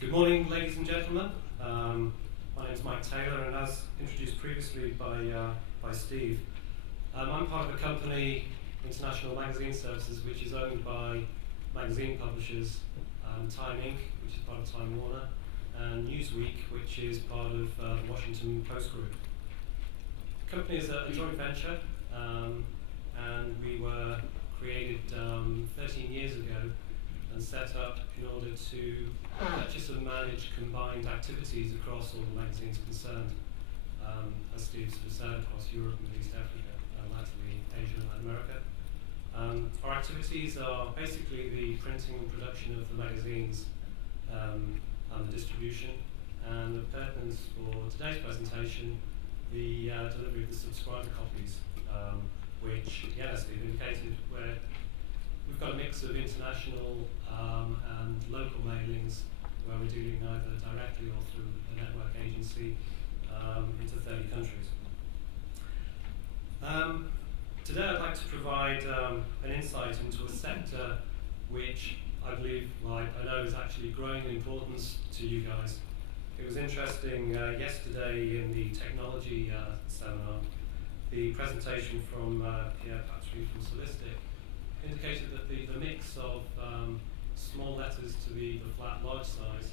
Good morning, ladies and gentlemen. My name is Mike Taylor, and as introduced previously by Steve, I'm part of a company, International Magazine Services, which is owned by magazine publishers, Time Inc., which is part of Time Warner, and Newsweek, which is part of the Washington Post Group. The company is a joint venture, and we were created 13 years ago and set up in order to purchase and manage combined activities across all the magazines concerned, as Steve sort of said, across Europe, Middle East, Africa, and latterly Asia and Latin America. Our activities are basically the printing and production of the magazines and the distribution, and the purpose for today's presentation, the delivery of the subscriber copies, which, yeah, as Steve indicated, we've got a mix of international and local mailings where we're dealing either directly or through a network agency into 30 countries. Today I'd like to provide an insight into a sector which I believe, I know is actually growing in importance to you guys. It was interesting yesterday in the technology seminar, the presentation from Pierre Patry from Solistic indicated that the mix of small letters to the flat large size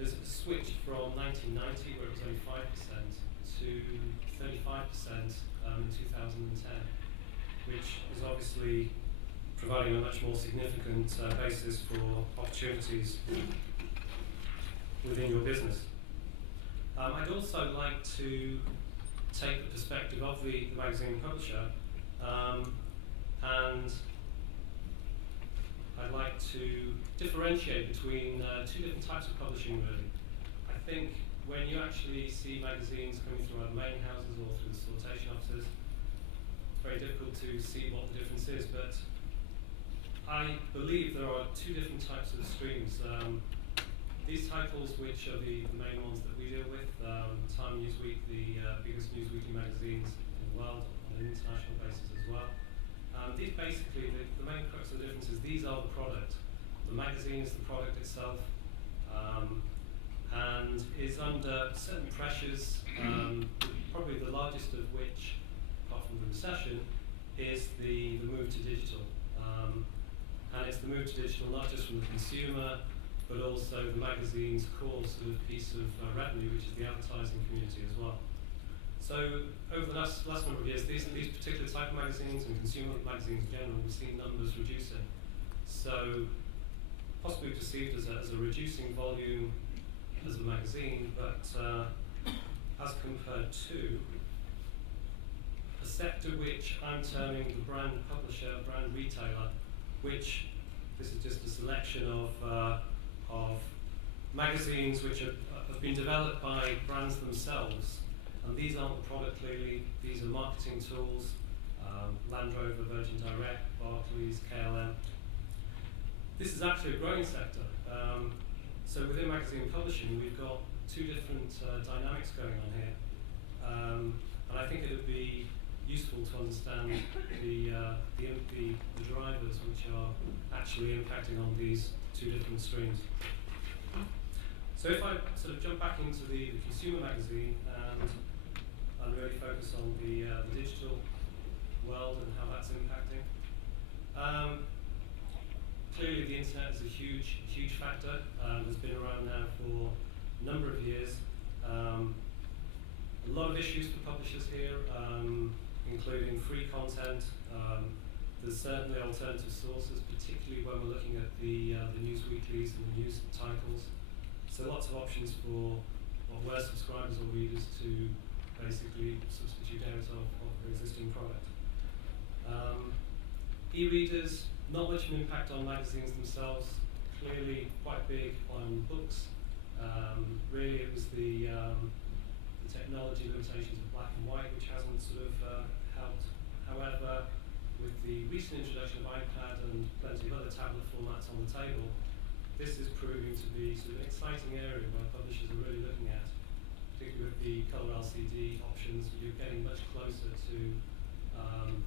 has switched from 1990, where it was only 5%, to 35% in 2010, which is obviously providing a much more significant basis for opportunities within your business. I'd also like to take the perspective of the magazine publisher, and I'd like to differentiate between two different types of publishing, really. I think when you actually see magazines coming through our mailing houses or through the sortation offices, it's very difficult to see what the difference is, but I believe there are two different types of streams. These titles, which are the main ones that we deal with, Time, Newsweek, the biggest newsweekly magazines in the world on an international basis as well. These basically, the main crux of the difference is these are the product. The magazine is the product itself, and is under certain pressures, probably the largest of which, apart from the recession, is the move to digital. And it's the move to digital not just from the consumer, but also the magazine's core sort of piece of revenue, which is the advertising community as well. So over the last number of years, these particular type of magazines and consumer magazines in general, we've seen numbers reducing. So possibly perceived as a reducing volume as a magazine, but as compared to a sector which I'm terming the brand publisher, brand retailer, which this is just a selection of magazines which have been developed by brands themselves. And these aren't the product clearly, these are marketing tools, Land Rover, Virgin Direct, Barclays, KLM. This is actually a growing sector. So within magazine publishing, we've got two different dynamics going on here. And I think it would be useful to understand the drivers which are actually impacting on these two different streams. So if I sort of jump back into the consumer magazine and really focus on the digital world and how that's impacting. Clearly the internet is a huge factor. It's been around now for a number of years. A lot of issues for publishers here, including free content. There's certainly alternative sources, particularly when we're looking at the news weeklies and the news titles. So lots of options for where subscribers or readers to basically substitute out of the existing product. E-readers, not much of an impact on magazines themselves, clearly quite big on books. Really it was the technology limitations of black and white which hasn't sort of helped. However, with the recent introduction of iPad and plenty of other tablet formats on the table, this is proving to be sort of an exciting area where publishers are really looking at, particularly with the colour LCD options. You're getting much closer to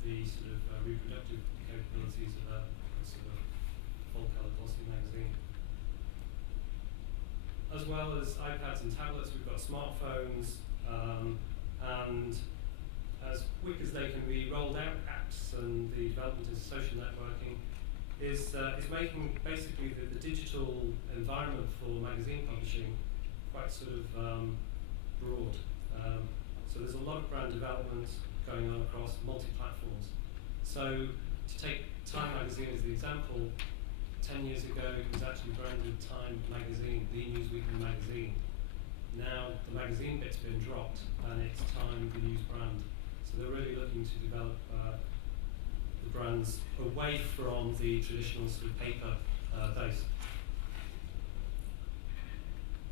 the sort of reproductive capabilities of a sort of full colour glossy magazine. as well as iPads and tablets, we've got smartphones, and as quick as they can be rolled out, apps and the development of social networking is making basically the digital environment for magazine publishing quite sort of broad. So there's a lot of brand development going on across multi-platforms. So to take Time magazine as the example, 10 years ago it was actually branded Time magazine, the Newsweekly magazine. Now the magazine bit's been dropped and it's Time, the news brand. So they're really looking to develop the brands away from the traditional sort of paper base.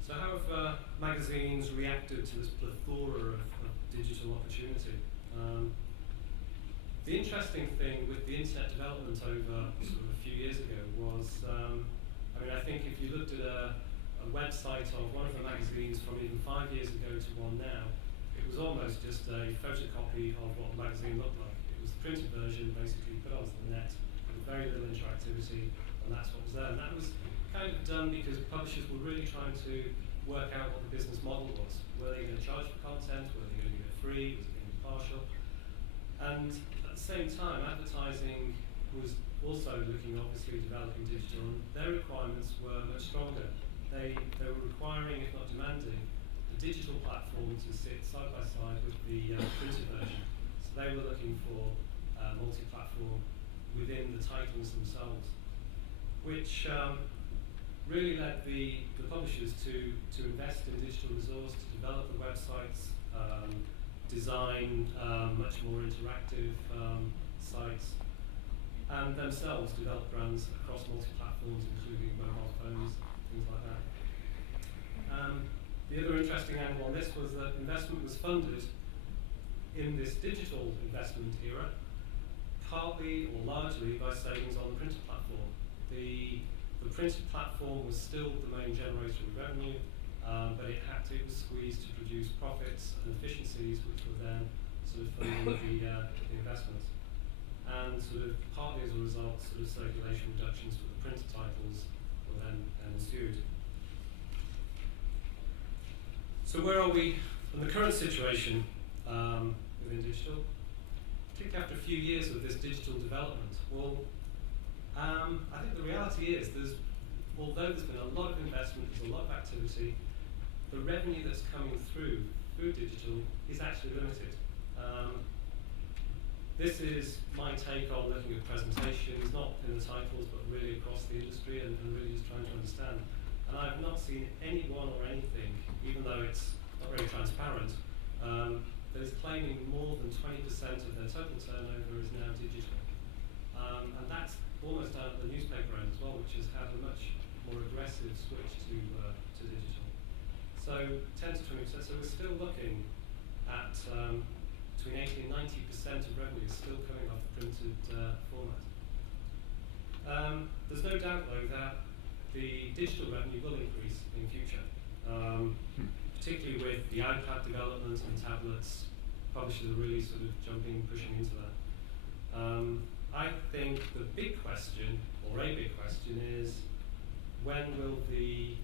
So how have magazines reacted to this plethora of digital opportunity? The interesting thing with the internet development over sort of a few years ago was, I think if you looked at a website of one of the magazines from even 5 years ago to one now, it was almost just a photocopy of what the magazine looked like. It was the printed version basically put onto the net with very little interactivity, and that's what was there. And that was kind of done because publishers were really trying to work out what the business model was. Were they going to charge for content? Were they going to give it free? Was it going to be partial? And at the same time, advertising was also looking, obviously, developing digital, and their requirements were much stronger. They were requiring, if not demanding, the digital platform to sit side by side with the printed version. So they were looking for multi-platform within the titles themselves, which really led the publishers to invest in digital resource, to develop the websites, design much more interactive sites, and themselves develop brands across multi-platforms, including mobile phones, things like that. The other interesting angle on this was that investment was funded in this digital investment era, partly or largely by savings on the printed platform. The printed platform was still the main generator of revenue, but it was squeezed to produce profits and efficiencies, which were then sort of funding the investments. And sort of partly as a result, sort of circulation reductions for the printed titles were then ensued. So where are we in the current situation within digital? Particularly after a few years of this digital development. Well, I think the reality is although there's been a lot of investment, there's a lot of activity, the revenue that's coming through digital is actually limited. This is my take on looking at presentations, not in the titles, but really across the industry and really just trying to understand. And I've not seen anyone or anything, even though it's not very transparent, that is claiming more than 20% of their total turnover is now digital. And that's almost down at the newspaper end as well, which has had a much more aggressive switch to digital. So 10 to 20%, so we're still looking at between 80 and 90% of revenue is still coming off the printed format. There's no doubt though that the digital revenue will increase in future, particularly with the iPad development and tablets. Publishers are really sort of pushing into that. I think the big question, or a big question, is when will the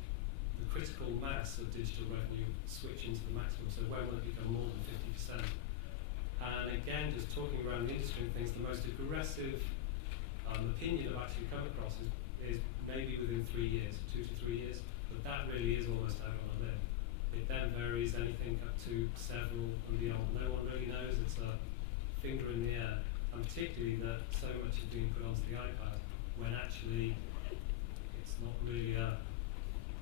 critical mass of digital revenue switch into the maximum? So when will it become more than 50%? And again, just talking around the industry and things, the most aggressive opinion I've actually come across is maybe within 3 years, 2 to 3 years, but that really is almost out on a limb. It then varies anything up to several and beyond. No one really knows, it's a finger in the air, and particularly that so much is being put onto the iPad when actually it's not really a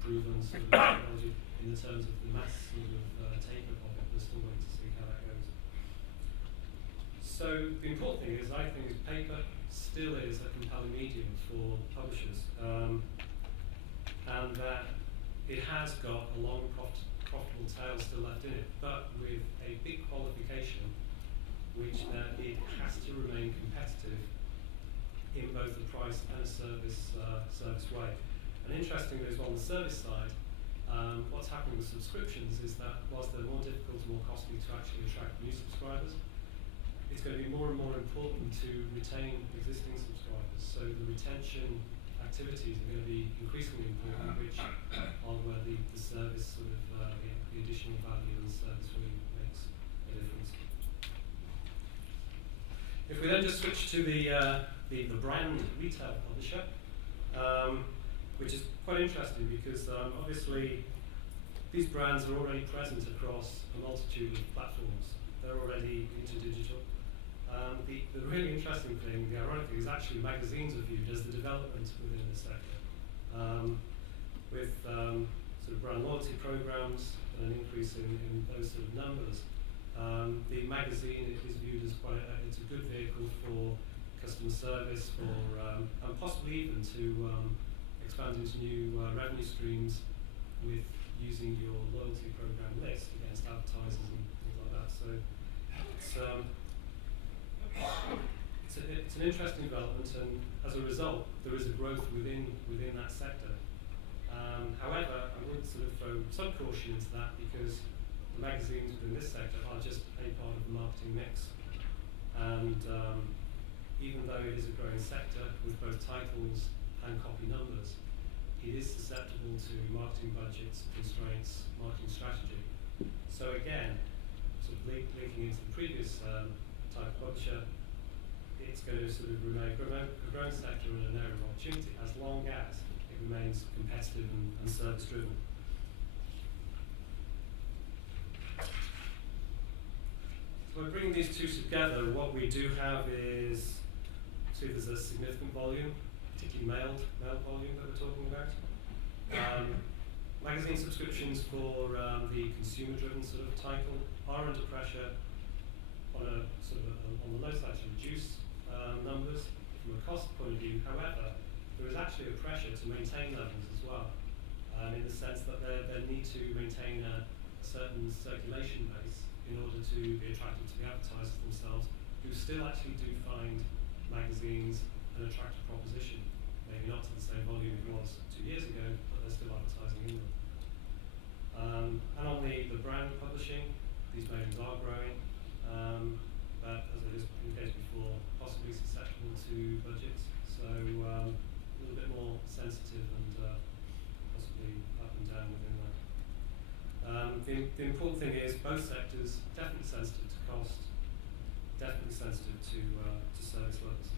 proven sort of technology in the terms of the mass sort of take-up of it. We're still waiting to see how that goes. So the important thing is, I think, is paper still is a compelling medium for publishers, and that it has got a long profitable tail still left in it, but with a big qualification, which that it has to remain competitive in both the price and a service way. And interestingly as well on the service side, what's happening with subscriptions is that whilst they're more difficult and more costly to actually attract new subscribers, it's going to be more and more important to retain existing subscribers. So the retention activities are going to be increasingly important, which are where the service sort of the additional value and service really makes a difference. If we then just switch to the brand retail publisher, which is quite interesting because obviously these brands are already present across a multitude of platforms. They're already into digital. The really interesting thing, the ironic thing, is actually magazines are viewed as the development within the sector. With sort of brand loyalty programs and an increase in those sort of numbers, the magazine is viewed as it's a good vehicle for customer service, and possibly even to expand into new revenue streams with using your loyalty program list against advertisers and things like that. So it's an interesting development, and as a result, there is a growth within that sector. However, I would sort of throw some caution into that because the magazines within this sector are just a part of the marketing mix. And even though it is a growing sector with both titles and copy numbers, it is susceptible to marketing budgets, constraints, marketing strategy. So again, sort of linking into the previous type of publisher, it's going to sort of remain a growing sector and an area of opportunity as long as it remains competitive and service driven. So by bringing these two together, what we do have is, see, there's a significant volume, particularly mailed volume that we're talking about. Magazine subscriptions for the consumer-driven sort of title are under pressure on the low side to reduce numbers from a cost point of view. However, there is actually a pressure to maintain levels as well, in the sense that they need to maintain a certain circulation base in order to be attractive to the advertisers themselves, who still actually do find magazines an attractive proposition. Maybe not to the same volume it was 2 years ago, but they're still advertising in them. And on the brand publishing, these mailings are growing, but as I just indicated before, possibly susceptible to budgets, so a little bit more sensitive and possibly up and down within that. The important thing is both sectors definitely sensitive to cost, definitely sensitive to service levels.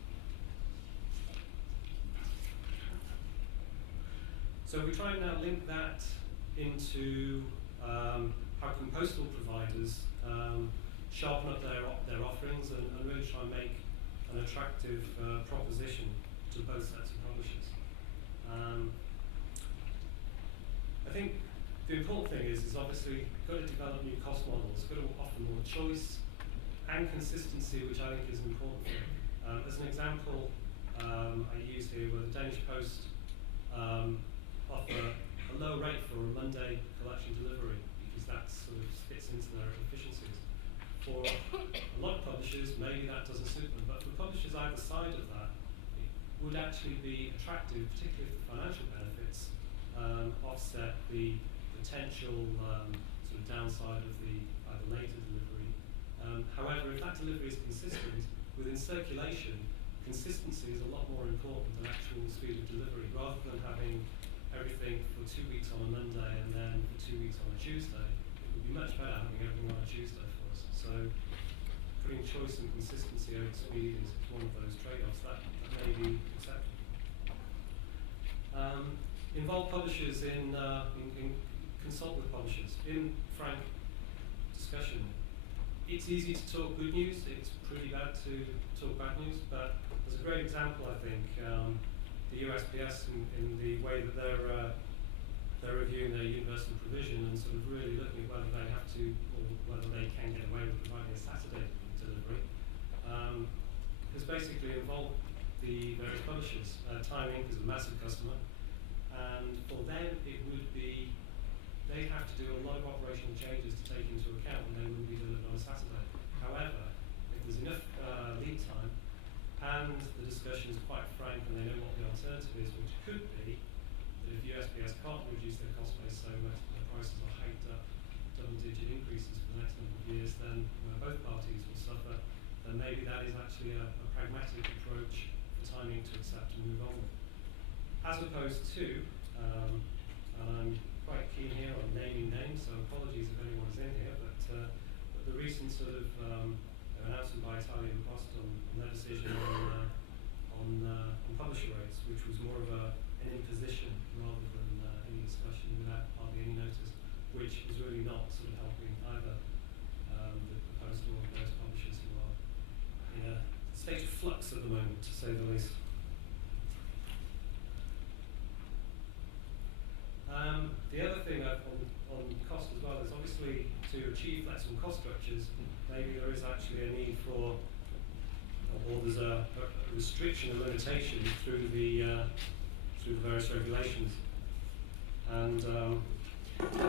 So we try and now link that into how can postal providers sharpen up their offerings and really try and make an attractive proposition to both sets of publishers. I think the important thing is obviously you've got to develop new cost models, you've got to offer more choice and consistency, which I think is an important thing. As an example, I use here where the Danish Post offer a low rate for a Monday collection delivery because that sort of fits into their efficiencies. For a lot of publishers, maybe that doesn't suit them, but for publishers either side of that, it would actually be attractive, particularly if the financial benefits offset the potential sort of downside of the either later delivery. However, if that delivery is consistent within circulation, consistency is a lot more important than actual speed of delivery. Rather than having everything for 2 weeks on a Monday and then for 2 weeks on a Tuesday, it would be much better having everything on a Tuesday for us. So putting choice and consistency over speed is one of those trade-offs that may be acceptable. Involve publishers in consult with publishers. In frank discussion, it's easy to talk good news, it's pretty bad to talk bad news, but there's a great example, I think, the USPS in the way that they're reviewing their universal provision and sort of really looking at whether they have to, or whether they can get away with providing a Saturday delivery, has basically involved the various publishers. Time Inc. is a massive customer, and for them it would be, they have to do a lot of operational changes to take into account when they will be delivered on a Saturday. However, if there's enough lead time and the discussion is quite frank and they know what the alternative is, which could be that if USPS can't reduce their cost base so much that their prices are hiked up double-digit increases for the next number of years, then both parties will suffer. Then maybe that is actually a pragmatic approach for Time Inc. to accept and move on with. as opposed to, and I'm quite keen here on naming names, so apologies if anyone's in here, but the recent sort of announcement by Italian Post on their decision on publisher rates, which was more of an imposition rather than any discussion without hardly any notice, which is really not sort of helping either the postal or those publishers who are in a state of flux at the moment, to say the least. The other thing on cost as well is obviously to achieve flexible cost structures, maybe there is actually a need for, or there's a restriction, a limitation through the various regulations. And I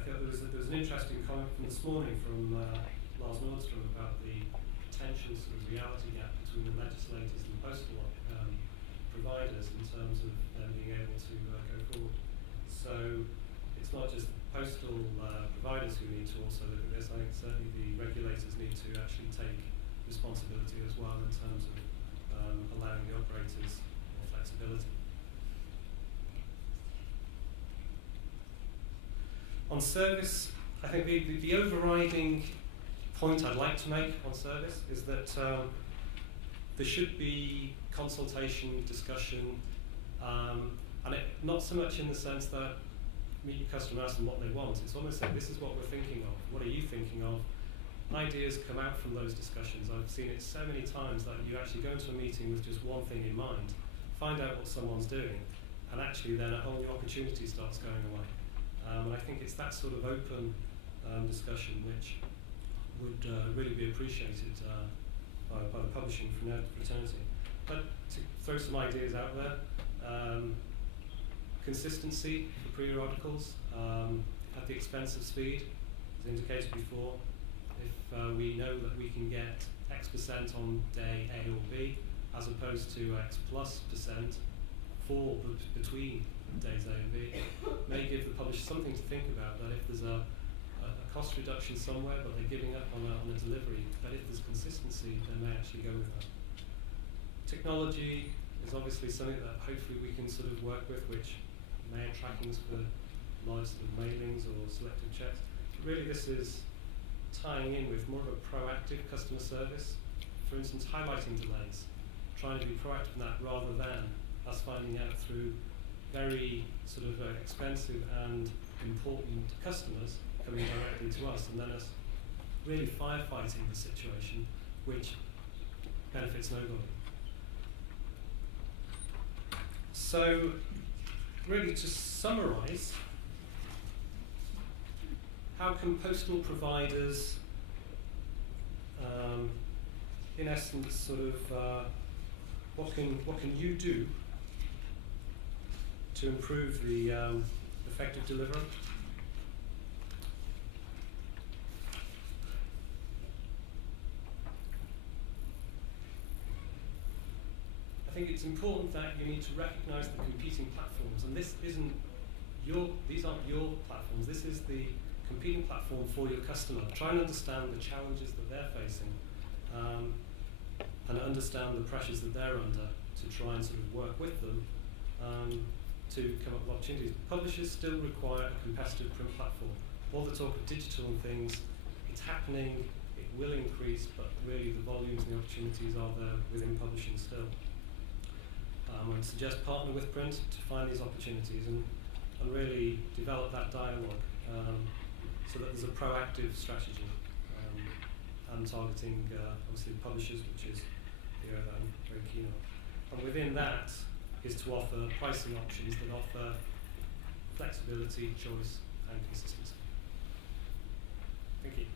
think there was an interesting comment from this morning from Lars Nordstrom about the potential sort of reality gap between the legislators and the postal providers in terms of them being able to go forward. So it's not just postal providers who need to also look at this. I think certainly the regulators need to actually take responsibility as well in terms of allowing the operators more flexibility. On service, I think the overriding point I'd like to make on service is that there should be consultation, discussion, and not so much in the sense that meet your customer, ask them what they want. It's almost like, this is what we're thinking of. What are you thinking of? Ideas come out from those discussions. I've seen it so many times that you actually go into a meeting with just one thing in mind, find out what someone's doing, and actually then a whole new opportunity starts going away. And I think it's that sort of open discussion which would really be appreciated by the publishing fraternity. But to throw some ideas out there, consistency for periodicals at the expense of speed, as indicated before. If we know that we can get X% on day A or B, as opposed to X plus percent for between days A and B, may give the publisher something to think about, that if there's a cost reduction somewhere but they're giving up on a delivery, that if there's consistency, they may actually go with that. Technology is obviously something that hopefully we can sort of work with, which mail trackings for large sort of mailings or selective checks. Really this is tying in with more of a proactive customer service. For instance, highlighting delays, trying to be proactive in that rather than us finding out through very sort of expensive and important customers coming directly to us, and then us really firefighting the situation, which benefits nobody. So, really to summarise, how can postal providers, in essence, sort of, what can you do to improve the effective delivery? I think it's important that you need to recognise the competing platforms, and these aren't your platforms. This is the competing platform for your customer. Try and understand the challenges that they're facing, and understand the pressures that they're under to try and sort of work with them to come up with opportunities. Publishers still require a competitive print platform. All the talk of digital and things, it's happening, it will increase, but really the volumes and the opportunities are there within publishing still. I'd suggest partner with print to find these opportunities and really develop that dialogue so that there's a proactive strategy and targeting obviously publishers, which is the area that I'm very keen on. And within that is to offer pricing options that offer flexibility, choice and consistency. Thank you.